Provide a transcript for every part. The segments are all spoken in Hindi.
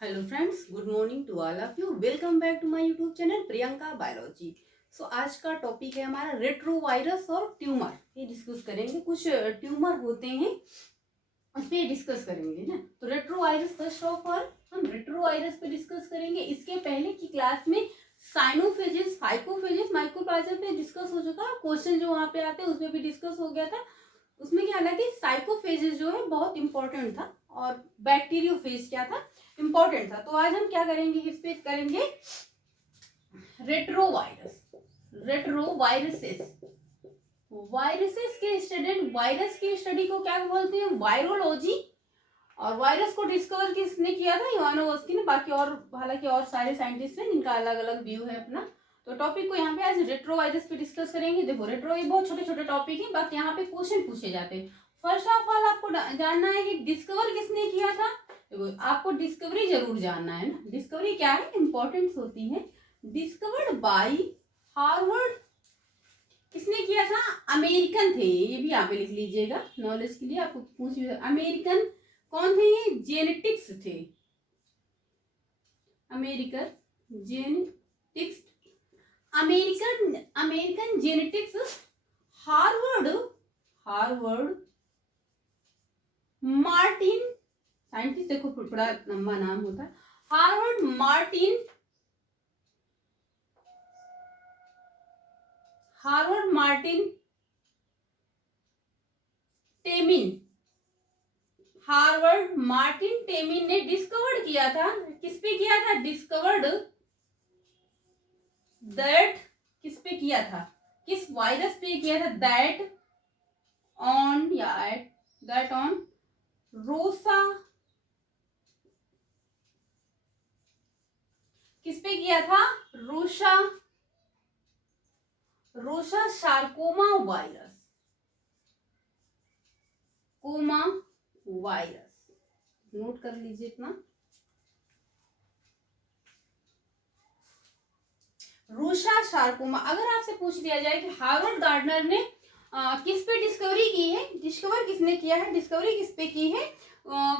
Hello friends, good morning to all of you. Welcome back to my YouTube channel Priyanka biology. आज का टॉपिक है हमारा रेट्रोवायरस और ट्यूमर। ये डिस्कस करेंगे। कुछ ट्यूमर होते हैं उस पर डिस्कस करेंगे ना। तो रेट्रोवायरस फर्स्ट ऑफ ऑल हम रेट्रोवायरस पे डिस्कस करेंगे। इसके पहले की क्लास में साइनोफेजेस, फाइकोफेजेस, माइकोप्लाज्म पे डिस्कस हो चुका है। क्वेश्चन जो वहाँ पे आते हैं उसमें भी डिस्कस हो गया था। उसमें क्या हालांकि साइकोफेजेस जो है बहुत इंपॉर्टेंट था और बैक्टीरियोफेज क्या था, इंपॉर्टेंट था। तो आज हम क्या करेंगे, इस पे करेंगे रेट्रोवायरस, रेट्रोवायरसेस। वायरसेस के स्टूडेंट, वायरस की स्टडी को क्या बोलते हैं, वायरोलॉजी। और वायरस को डिस्कवर किसने किया था, इवानोवस्की ने। बाकी और हालांकि और सारे साइंटिस्ट हैं जिनका अलग अलग व्यू है अपना। तो टॉपिक को यहाँ पे आज रेट्रोवायरस पे डिस्कस करेंगे। देखो रेट्रो ये बहुत छोटे छोटे टॉपिक है, बस यहाँ पे क्वेश्चन पूछे जाते हैं। फर्स्ट ऑफ ऑल आपको जानना है कि डिस्कवर किसने किया था। देखो आपको डिस्कवरी जरूर जानना है ना। डिस्कवरी क्या है, इंपॉर्टेंट होती है। डिस्कवर्ड बाई हार्वर्ड, किसने किया था, अमेरिकन थे। ये भी यहाँ पे लिख लीजिएगा नॉलेज के लिए, आपको पूछ। अमेरिकन कौन थे, ये जेनेटिक्स थे, American genetics, American American genetics, Harvard, Harvard Martin, scientist देखो बड़ा लंबा नाम होता है, Harvard Martin, Harvard Martin Temin, Harvard Martin Temin ने डिस्कवर्ड किया था। किस पे किया था, डिस्कवर्ड दैट, किस पे किया था, किस वायरस पे किया था, दैट ऑन या दैट ऑन रोसा, किस पे किया था, Rous, Rous sarcoma virus, coma virus, note कर लीजिए इतना। Rous sarcoma. अगर आपसे पूछ दिया जाए कि हार्वर्ड गार्डनर ने किस पे डिस्कवरी की है, डिस्कवर किसने किया है, डिस्कवरी किस पे की है,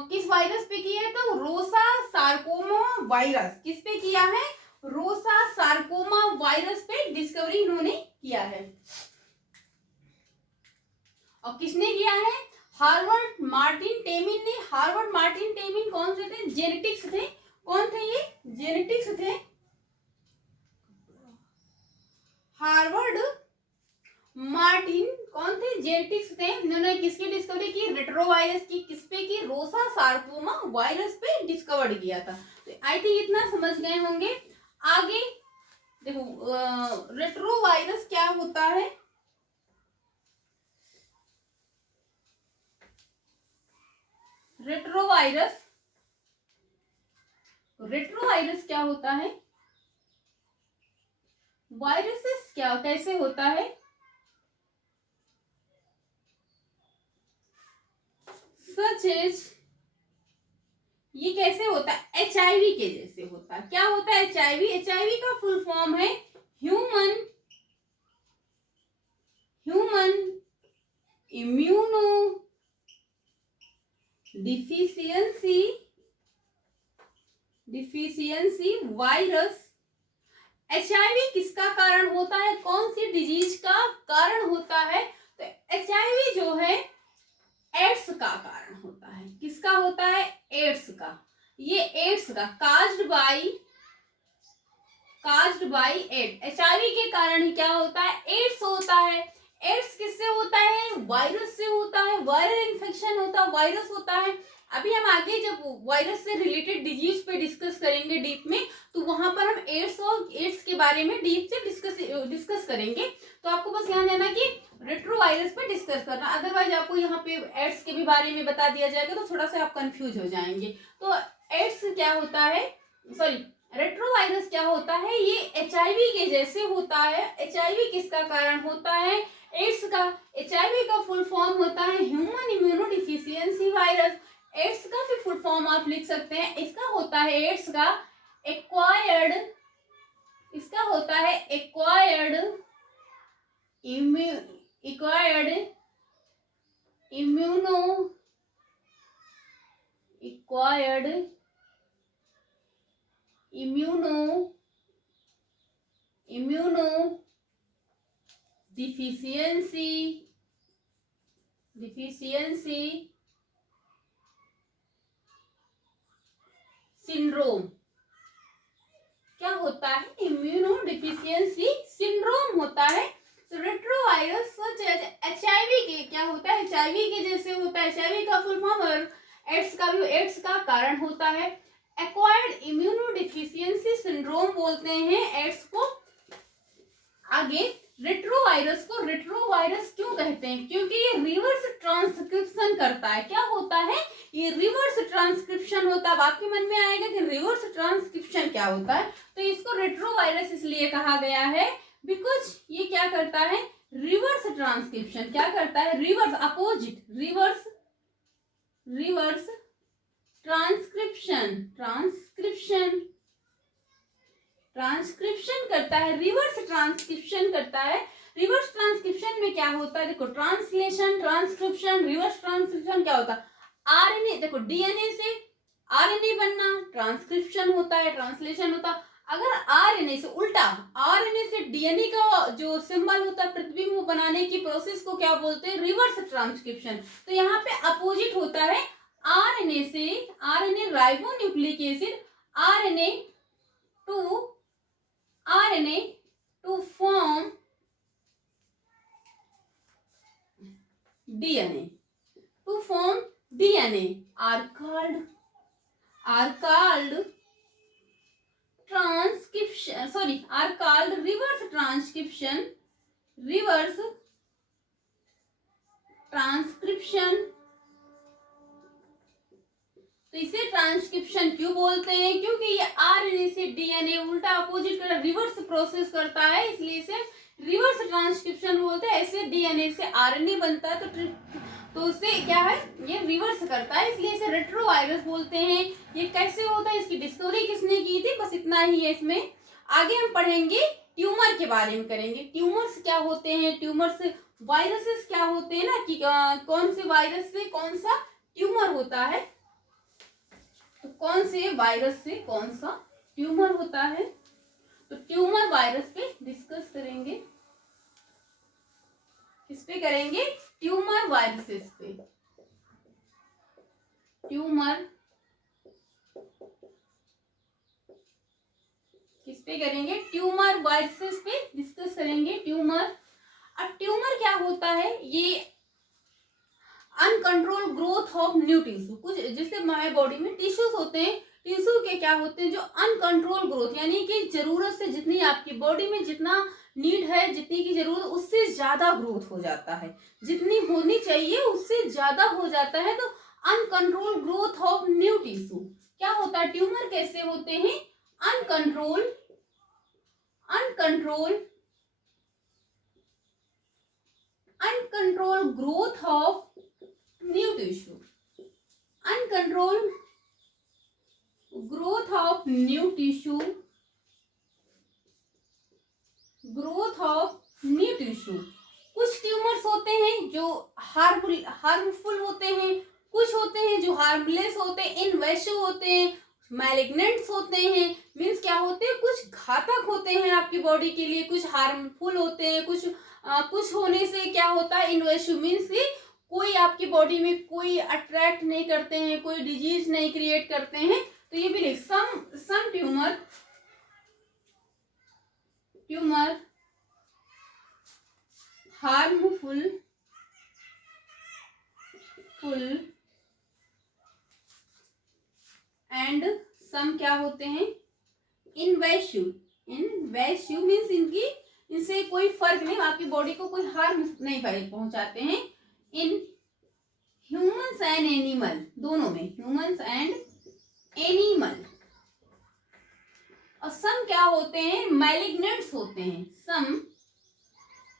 किस वायरस पे की है, तो रोसा सार्कोमा वायरस। किस पे किया है, रोसा सार्कोमा वायरस पे डिस्कवरी इन्होंने किया है। और किसने किया है, हार्वर्ड मार्टिन टेमिन ने। हार्वर्ड मार्टिन टेमिन कौन से थे, जेनेटिक्स थे। कौन थे ये, जेनेटिक्स थे। हार्वर्ड मार्टिन कौन थे, जेनेटिक्स थे। इन्होंने किसकी डिस्कवरी की, रेट्रोवायरस की। किस पे की, रोसा सार्कोमा वायरस पे डिस्कवर्ड किया था। तो आई थिंक इतना समझ गए होंगे। आगे देखो रेट्रोवायरस क्या होता है, रेट्रोवायरस, रेट्रोवायरस क्या होता है, वायरसेस क्या कैसे होता है, सच एज, ये कैसे होता है, एचआईवी के जैसे होता है। क्या होता है एचआईवी, एचआईवी का फुल फॉर्म है human, human immuno deficiency, deficiency virus. HIV किसका कारण होता है, कौन सी डिजीज का कारण होता है, तो एचआईवी जो है एड्स का कारण होता है। किसका होता है, एड्स का। ये एड्स का काज्ड बाई एड, एचआईवी के कारण ही क्या होता है, एड्स होता है। एड्स किससे होता है, वायरस से होता है। वायरल इन्फेक्शन होता है, वायरस होता है। अभी हम आगे जब वायरस से रिलेटेड डिजीज पे डिस्कस करेंगे डीप में, तो वहां पर हम एड्स और एड्स के बारे में डीप से डिस्कस करेंगे। तो आपको बस यहाँ जाना कि रेट्रोवायरस पे डिस्कस करना। अदरवाइज आपको यहाँ पे एड्स के भी बारे में बता दिया जाएगा तो थोड़ा सा आप कंफ्यूज हो जाएंगे। तो एड्स क्या होता है, सॉरी रेट्रोवायरस क्या होता है, ये एचआईवी के जैसे होता है। एचआईवी किसका कारण होता है, एड्स का। एचआईवी का फुल फॉर्म होता है ह्यूमन इम्यूनोडिफिशियंसी वायरस। एड्स का भी फुल फॉर्म आप लिख सकते हैं। इसका होता है एड्स का एक्वायर्ड, इसका होता है acquired acquired immuno, acquired immuno deficiency syndrome. क्या होता है? इम्यूनो डिफिशियंसी सिंड्रोम होता है। तो रेट्रोवायरस सच एचआईवी के क्या होता है? एचआईवी के जैसे होता है। एचआईवी का फुल फॉर्म और एड्स का भी एड्स का कारण होता है। एक्वायर्ड इम्यूनो डिफिशियंसी सिंड्रोम बोलते हैं एड्स को। आगे रेट्रोवायरस को रेट्रोवायरस क्यों कहते हैं? क्योंकि ये रिवर्स ट्रांसक्रिप्शन करता है। क्या होता है? ये रिवर्स ट्रांसक्रिप्शन होता है। आपके मन में आएगा कि रिवर्स ट्रांसक्रिप्शन क्या होता है, तो इसको रेट्रोवायरस इसलिए कहा गया है बिकॉज ये क्या करता है? Reverse transcription. क्या करता है? रिवर्स अपोजिट रिवर्स ट्रांसक्रिप्शन करता है। रिवर्स ट्रांसक्रिप्शन करता है। रिवर्स ट्रांसक्रिप्शन में क्या होता है? देखो ट्रांसलेशन, ट्रांसक्रिप्शन, रिवर्स ट्रांसक्रिप्शन क्या होता है? आरएनए, देखो डीएनए से आरएनए बनना ट्रांसक्रिप्शन होता है, ट्रांसलेशन होता है। अगर आरएनए से उल्टा, आरएनए से डीएनए का जो सिंबल होता है प्रतिबिंब बनाने की प्रोसेस को क्या बोलते हैं? Reverse transcription. तो यहाँ पे अपोजिट होता है। आरएनए से, RNA ribonucleic acid, RNA to form DNA are called transcription, sorry, are called reverse transcription तो इसे ट्रांसक्रिप्शन क्यों बोलते हैं? क्योंकि ये आरएनए से डीएनए उल्टा अपोजिट कर रिवर्स प्रोसेस करता है, इसलिए इसे रिवर्स ट्रांसक्रिप्शन बोलते हैं। ऐसे डीएनए से आरएनए बनता है तो उससे क्या है? ये रिवर्स करता है, इसलिए इसे रेट्रोवायरस बोलते हैं। ये कैसे होता है, इसकी डिस्कवरी किसने की थी? बस इतना ही है इसमें। आगे हम पढ़ेंगे ट्यूमर के बारे में करेंगे। ट्यूमर्स क्या होते हैं, ट्यूमर्स वायरसेस क्या होते हैं ना, कि कौन से वायरस से कौन सा ट्यूमर होता है, तो कौन से वायरस से कौन सा ट्यूमर होता है। तो ट्यूमर वायरस पे डिस्कस करेंगे। किस पे करेंगे? ट्यूमर वायरसेस पे। ट्यूमर किस पे करेंगे? ट्यूमर वायरसेस पे डिस्कस करेंगे। ट्यूमर, अब ट्यूमर क्या होता है? ये uncontrol growth of new tissue. कुछ जैसे हमारे बॉडी में टिश्यूज होते हैं, टिश्यू के क्या होते हैं? जो अनकंट्रोल ग्रोथ, यानी कि जरूरत से जितनी आपकी बॉडी में जितना नीड है, जितनी की जरूरत उससे ज्यादा ग्रोथ हो जाता है, जितनी होनी चाहिए उससे ज्यादा हो जाता है, तो uncontrol growth of new tissue क्या होता है? ट्यूमर कैसे होते हैं? Uncontrol growth of new tissue, uncontrol growth of new tissue, कुछ ट्यूमर्स होते हैं जो हार्मफुल होते हैं, कुछ होते हैं जो हार्मलेस होते हैं, इनवेसिव होते हैं, मैलिग्नेंट्स होते हैं। मीन्स क्या होते हैं? कुछ घातक होते हैं आपकी बॉडी के लिए, कुछ हार्मफुल होते हैं, कुछ होने से क्या होता है? इनवेसिव मीन्स कोई आपकी बॉडी में कोई अट्रैक्ट नहीं करते हैं, कोई डिजीज नहीं क्रिएट करते हैं। तो ये भी लिख, सम ट्यूमर हार्मफुल एंड सम क्या होते हैं? इनवेसिव मीन्स इनसे कोई फर्क नहीं, आपकी बॉडी को कोई हार्म नहीं पहुंचाते हैं। इन ह्यूमंस एंड एनिमल, दोनों में, ह्यूमंस एंड एनिमल। और सम क्या होते हैं? मैलिग्नेंट्स होते हैं। सम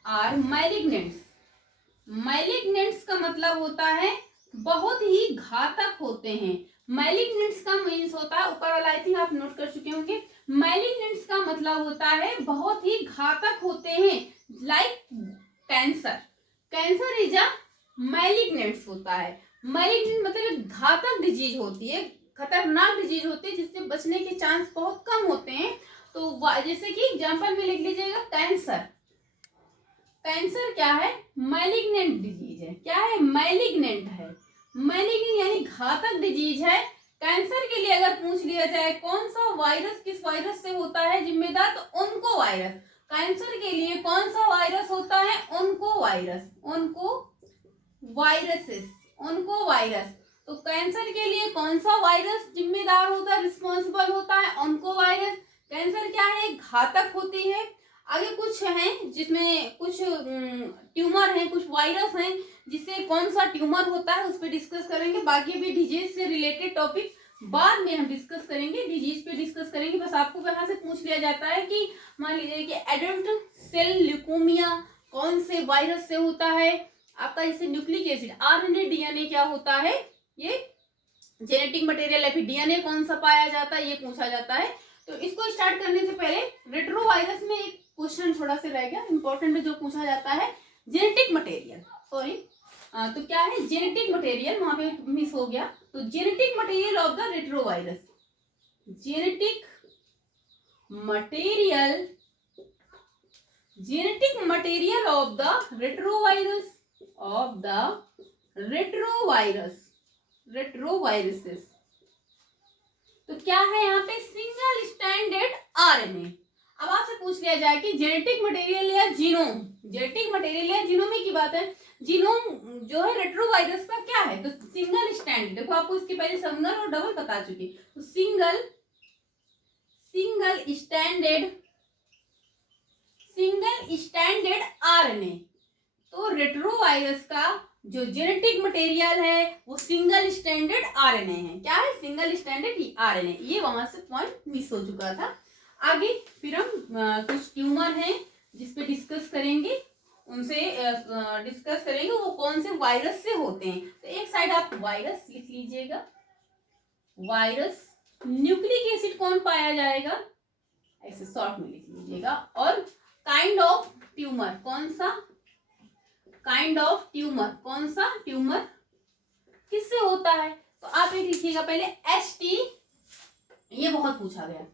आर मैलिग्नेंट्स का मतलब होता है बहुत ही घातक होते हैं। मैलिग्नेंट्स का मीन्स होता है, ऊपर वाला आई थिंक आप नोट कर चुके होंगे। मैलिग्नेंट्स का मतलब होता है बहुत ही घातक होते हैं, लाइक कैंसर इज अ मैलिग्नेंट्स होता है। मैलिग्नेंट मतलब एक घातक डिजीज होती है, खतरनाक डिजीज होती है जिससे बचने के चांस बहुत कम होते हैं। तो जैसे कि एग्जांपल में लिख लीजिएगा कैंसर। कैंसर क्या है? मैलिग्नेंट डिजीज है। क्या है? मैलिग्नेंट है। मैलिग्नेंट यानी घातक डिजीज है। कैंसर के लिए अगर पूछ लिया जाए कौन सा वायरस किस वायरस से होता है जिम्मेदार, तो ओन्को वायरस। कैंसर के लिए कौन सा वायरस होता है? Onco virus. Onco viruses, onco virus. तो कैंसर के लिए कौन सा वायरस जिम्मेदार होता है, रिस्पॉन्सिबल होता है? Onco virus. कैंसर क्या है? घातक होती है। आगे कुछ हैं जिसमें कुछ ट्यूमर हैं, कुछ वायरस हैं जिससे कौन सा ट्यूमर होता है उस पर डिस्कस करेंगे। बाकी भी डिजीज से रिलेटेड टॉपिक बाद में हम डिस्कस करेंगे, डिजीज पे डिस्कस करेंगे। बस आपको यहाँ से पूछ लिया जाता है कि मान लीजिए कि एडल्ट सेल ल्यूकोमिया कौन से वायरस से होता है। आपका जैसे न्यूक्लिक एसिड, आरएनए, डीएनए क्या होता है, ये जेनेटिक मटेरियल है। फिर डीएनए कौन सा पाया जाता है, ये पूछा जाता है। तो इसको स्टार्ट करने से पहले रेट्रोवायरस में एक क्वेश्चन थोड़ा सा रह गया इंपॉर्टेंट, जो पूछा जाता है जेनेटिक मटेरियल, सॉरी तो क्या है जेनेटिक मटेरियल, वहां पे मिस हो गया। तो genetic material of the retrovirus, genetic material, genetic material of the retrovirus, of the retrovirus, retroviruses. तो क्या है यहाँ पे? Single standard RNA. अब आपसे पूछ लिया जाए कि जेनेटिक मटेरियल या जीनोम, जेनेटिक मटेरियल या जीनोमी की बात है, जीनोम जो है रेट्रोवायरस का क्या है? तो सिंगल स्टैंडर्ड, देखो आपको इसके पहले सिंगल और डबल बता चुकी। तो सिंगल स्टैंडर्ड आरएनए। तो रेट्रोवायरस का जो जेनेटिक मटेरियल है वो सिंगल स्टैंडर्ड आरएनए है। क्या है? Single standard RNA. ये वहां से पॉइंट मिस हो चुका था। आगे फिर हम कुछ ट्यूमर हैं जिस पे डिस्कस करेंगे, उनसे डिस्कस करेंगे वो कौन से वायरस से होते हैं। तो एक साइड आप वायरस लिख लीजिएगा, वायरस। न्यूक्लिक एसिड कौन पाया जाएगा, ऐसे शॉर्ट में लिख लीजिएगा। और काइंड ऑफ ट्यूमर, कौन सा काइंड ऑफ ट्यूमर, कौन सा ट्यूमर किससे होता है। तो आप एक लिखिएगा पहले HT, ये बहुत पूछा गया,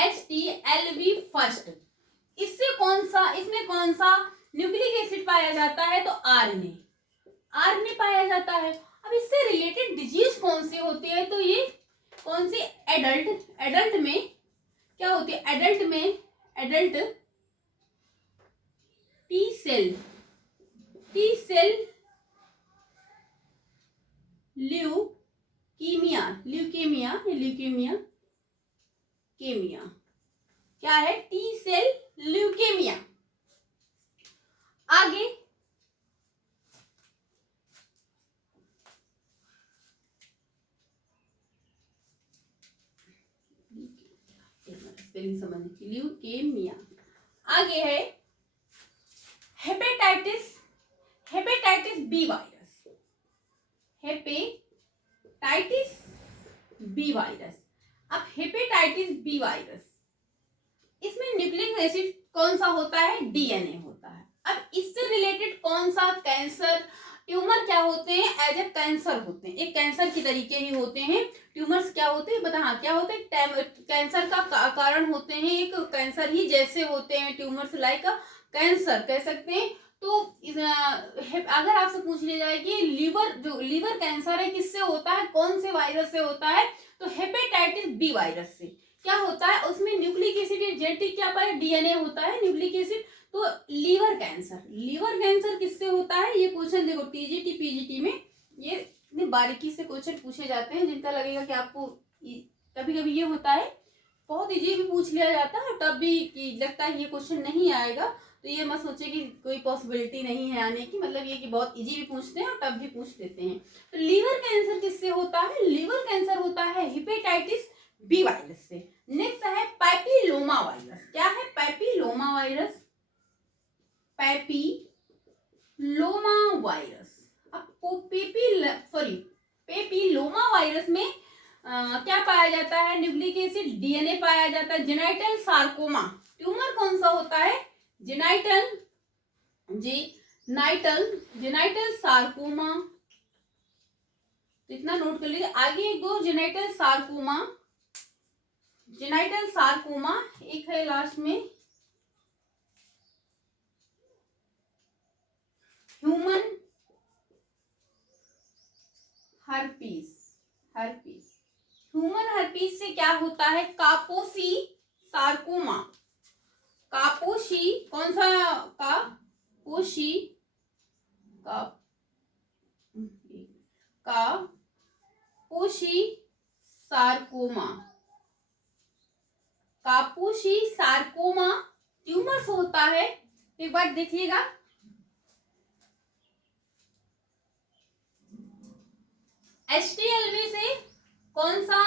HTLV फर्स्ट। इससे कौन सा, इसमें कौन सा न्यूक्लिक एसिड पाया जाता है? तो आरएनए, आरएनए पाया जाता है। अब इससे रिलेटेड डिजीज कौन सी होती है? तो ये कौन सी? एडल्ट, एडल्ट में क्या होती है? एडल्ट में adult T cell leukaemia, leukaemia, leukaemia केमिया, क्या है? T cell leukaemia. आगे स्पेलिंग समझने की, ल्यूकेमिया। आगे है hepatitis, hepatitis B virus, hepatitis B virus. अब हेपेटाइटिस बी वायरस, इसमें न्यूक्लिक एसिड कौन सा होता है? डीएनए होता है। अब इससे रिलेटेड कौन सा कैंसर ट्यूमर क्या होते हैं? एज ए कैंसर होते हैं, एक कैंसर की तरीके ही होते हैं। ट्यूमर्स क्या होते हैं बता, हाँ क्या होते हैं? कैंसर का कारण होते हैं, एक कैंसर ही जैसे होते हैं ट्यूमर्स, लाइक कैंसर कह सकते हैं। तो अगर आपसे पूछ लिया जाए कि लीवर, जो लीवर कैंसर है किससे होता है, कौन से वायरस से होता है? तो हेपेटाइटिस बी वायरस से। क्या होता है उसमें? न्यूक्लिक एसिड, जेनेटिक क्या पाया? डीएनए होता है, न्यूक्लिक एसिड। तो लीवर कैंसर, लीवर कैंसर किससे होता है? ये क्वेश्चन देखो टीजीटी पीजीटी में ये इतनी बारीकी से क्वेश्चन पूछे जाते हैं जिनका लगेगा कि आपको कभी कभी ये होता है बहुत इजी भी पूछ लिया जाता है, तब भी लगता है ये क्वेश्चन नहीं आएगा। तो ये मत सोचे कि कोई पॉसिबिलिटी नहीं है आने की, मतलब ये कि बहुत इजी भी पूछते हैं और तब भी पूछ लेते हैं। तो लीवर कैंसर किससे होता है? लीवर कैंसर होता है हेपेटाइटिस बी वायरस से। नेक्स्ट है पैपिलोमा वायरस। क्या है? Papilloma virus, papilloma virus. अब पैपिलोमा वायरस में क्या पाया जाता है? न्यूक्लिक एसिड, डीएनए पाया जाता है। जेनाइटल सार्कोमा ट्यूमर कौन सा होता है? Genital sarcoma. तो इतना नोट कर लीजिए। आगे एक दो जेनाइटल सार्कोमा, जेनाइटल सार्कोमा एक है लास्ट में human herpes, herpes. Human herpes से क्या होता है? कापोसी सार्कोमा, कापोशी, कौन सा? कापोशी, कापोशी सार्कोमा, कापोशी सार्कोमा ट्यूमर्स होता है। एक बार देखिएगा, HTLV से कौन सा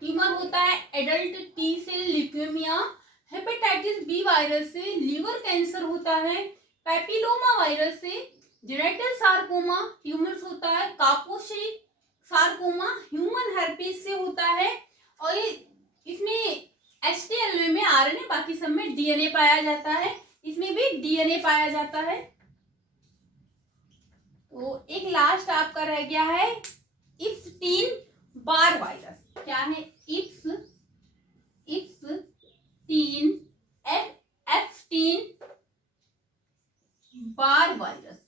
ट्यूमर होता है? Adult T cell leukaemia. Hepatitis B virus से लीवर कैंसर होता है। पैपिलोमा वायरस से जेनेटल सार्कोमा ट्यूमर्स होता है। कापोशी सार्कोमा ह्यूमन हर्पीस से होता है। और इसमें HTLV में RNA, बाकी सब में DNA पाया जाता है। इसमें भी DNA पाया जाता है। तो एक लास्ट आपका रह गया है इप्स्टीन बार वायरस। क्या है? Epstein Barr virus.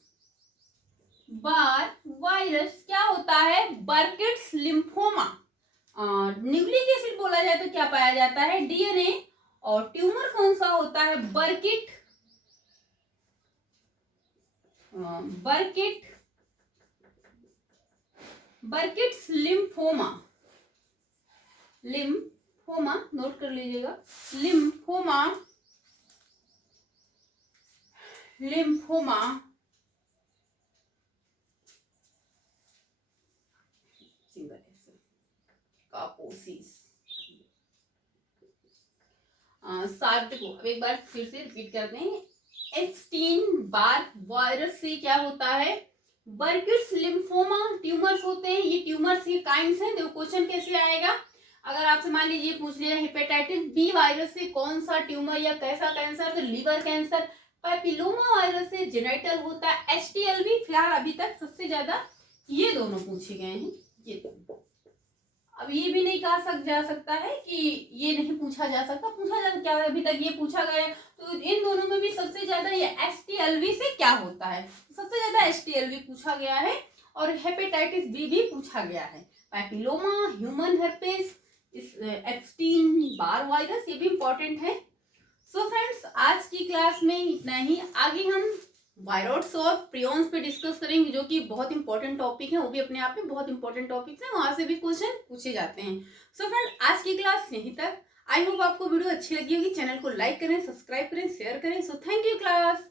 Barr virus क्या होता है? बर्किट्स लिम्फोमा। न्यूक्लिक एसिड बोला जाए तो क्या पाया जाता है? DNA। और ट्यूमर कौन सा होता है? बर्किट्स लिम्फोमा। लिम्फोमा नोट कर लीजिएगा, लिम्फोमा, लिम्फोमा सिंगल कापोसिस सार्को। अब एक बार फिर से रिपीट करते हैं। एप्स्टीन बार वायरस से क्या होता है? बर्किट्स लिम्फोमा ट्यूमर्स होते हैं। ये ट्यूमर्स के काइंड्स हैं। देखो क्वेश्चन कैसे आएगा, अगर आपसे मान लीजिए पूछ लिया हेपेटाइटिस बी वायरस से कौन सा ट्यूमर या कैसा कैंसर, तो लीवर कैंसर। पैपिलोमा वायरस से जेनाइटल होता है। HTLV फिलहाल अभी तक सबसे ज्यादा ये दोनों पूछे गए हैं, ये दोनों। अब ये भी नहीं कहा जा सकता है कि ये नहीं पूछा जा सकता, पूछा जा क्या अभी तक ये पूछा गया। तो इन दोनों में भी सबसे ज्यादा ये HTLV से क्या होता है, सबसे ज्यादा HTLV पूछा गया है। और हेपेटाइटिस बी भी पूछा गया है। Papilloma, human herpes, Epstein Barr virus, ये भी इंपॉर्टेंट है। सो फ्रेंड्स, आज की क्लास में इतना ही। आगे हम वायरॉइड्स और प्रियॉन्स पे डिस्कस करेंगे, जो कि बहुत इंपॉर्टेंट टॉपिक है। वो भी अपने आप में बहुत इंपॉर्टेंट टॉपिक्स हैं, वहां से भी क्वेश्चन पूछे जाते हैं। सो फ्रेंड, आज की क्लास यहीं तक। आई होप आपको वीडियो अच्छी लगी होगी। चैनल को लाइक करें, सब्सक्राइब करें, शेयर करें। So thank you class.